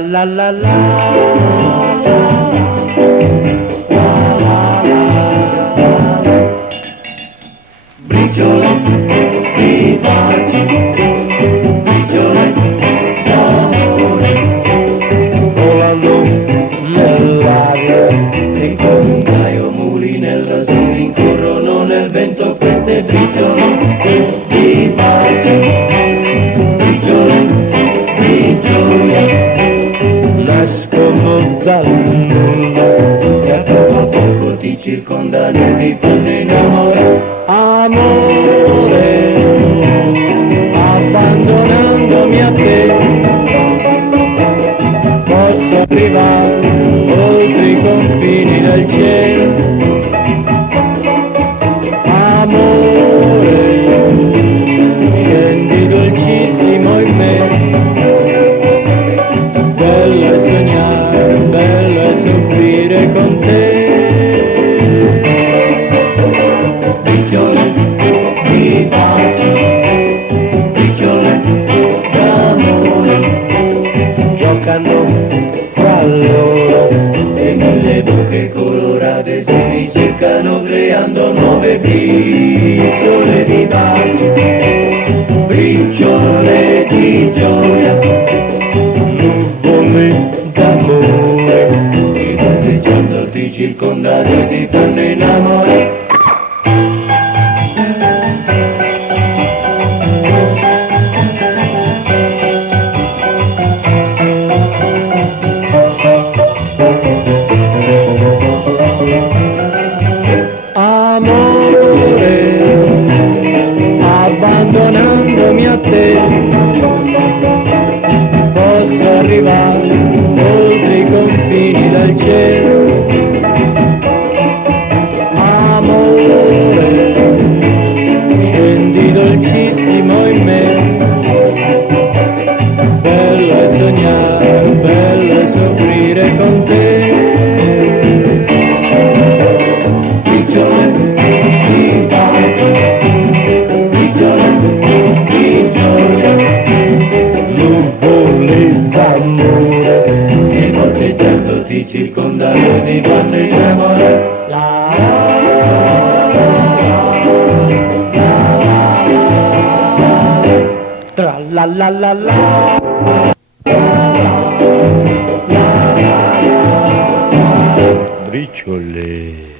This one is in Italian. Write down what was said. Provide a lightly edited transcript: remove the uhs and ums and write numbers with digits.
la la la la. Briciole di pace, briciole d'amore, volano nell'aria e con un paio muli nel raso rincorrono nel vento queste briciole di pace, briciole di gioia, nascono dal nulla e a poco a poco ti circondano e ti fanno innamorare. Amore, abbandonandomi a te, posso arrivare oltre i confini del cielo. Amore, scendi dolcissimo in me, bello è sognare, bello è soffrire con te. Briciole di pace, briciole d'amore, giocano fra loro e mille bocche colorate si ricercano creando nuove briciole di pace, briciole di gioia, nuvole d'amore, che ondeggiando ti circondano e ti fanno innamorare. Amore, abbandonandomi a te, posso arrivare oltre i confini del cielo. Amore, scendi dolcissimo in me, bello è sognare, bello è soffrire con te. Briciole di pace, briciole di gioia, nuvole d'amore, che volteggiando ti circondano e ti fanno innamorare. La tra la la la la. Briciole.